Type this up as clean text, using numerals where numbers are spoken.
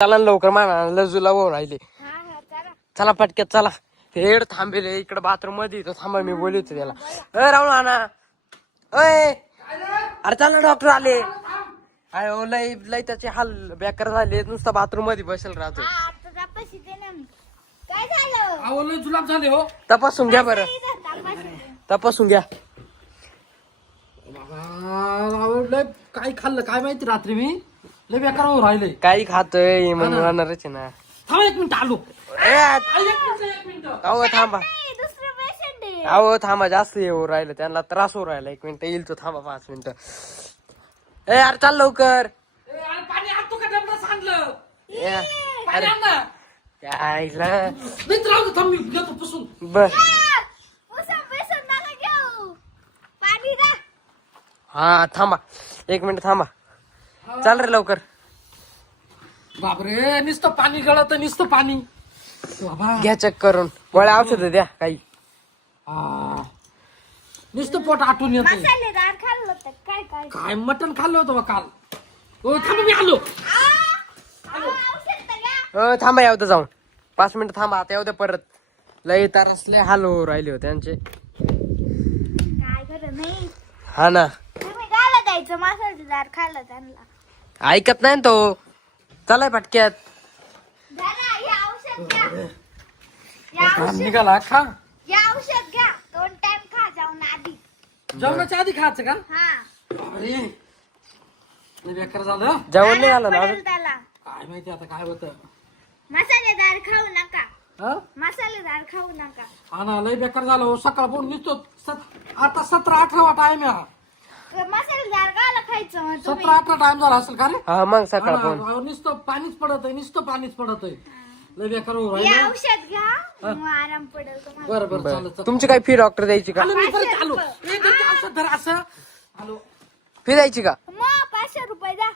चला ना लवकर म्हणा लजूला हो राहिले. चला पटक्यात चला. हेड थांबेल इकडे बाथरूम मध्ये तो थांबा मी बोलवतो त्याला. राहुल ना अय अरे चल ना डॉक्टर आले. अरे ओ लय लय त्याचे हाल बेकार झाले नुसतं बाथरूम मध्ये बसेल राहतो. काय झालं अहो लय जुलाब झाले हो. तपासून घ्या बरं तपासून घ्या. बाबा लय काय खाल्लं काय माहिती रात्री मी लय बेकार होऊन राहिले. काही खातोय म्हणून राहणारच आहे ना. थांबा एक मिनिट आलो. एक मिनिट अहो थांबा दुसरं पेशंट आहे. अहो थांबा जास्त येऊ राहिलं त्यांना त्रास होऊ राहिला. 1 मिनिट येईल तो थांबा 5 मिनिटं. ए यार चाल लवकर. पाणी आणतो का डबडं सांडलं अरे यायला नाही तर राहू दे, थांब मी घेतो पुसून. बर पेशंट नका घेऊ पाणी द्या. हा थांबा 1 मिनिट थांबा. चाल रे लवकर. बापरे नुसतं पाणी गळत नुसतं पाणी. बाबा घ्या चेक करून गोळ्या औषध द्या काही. हा. नुसतं पोट आटून येत मसालेदार खाल्लं होतं काय काय काय मटण खाल्लं होतं बा काल. हो थांब मी आलो. औषध तर घ्या. थांबा येऊ जाऊन 5 मिनिट थांबा. आता येऊ द्या परत. लय तारसले हाल हो राहिले होते त्यांचे. काय करत नाही हा ना तुम्ही गाला द्यायचं मसालेदार खाल्लं त्यांना. ऐकत नाही ना तो. चलाय पटक्यात. घ्या हे औषध घ्या. या घाम औषध निघाला खा. या औषध घ्या 2 टाइम खा जाऊन आधी. जेवणाच्या आधी खायचं का. हा अरे लय बेकार झालं. जेवण नाही आलं ना पडेल अजून. त्याला. काय माहिती आता काय होतं. मसालेदार खाऊ नका. हा? मसालेदार खाऊ नका. हा ना लय बेकार झालं हो. सकाळ पण निघतो आता 17-18 टाइम आहे. मसालेदार गाला खायचं मग तुम्ही. 17-18 टाइम झाला असेल का रे. हा मग सकाळ हा पण ना, अहो, नुसतं पाणीच पडत आहे नुसतं पाणीच पडत आहे. लय बेकार होऊ हे राहिलं. औषध घ्या मग आराम पडेल तुम्हाला. बरं बरं चालेल चालेल. तुमची काय फी डॉक्टर द्यायची का. आलो मी परत आलो. ए, ते औषध धर असं आलो. फी द्यायची का. मग 500 रुपये द्या.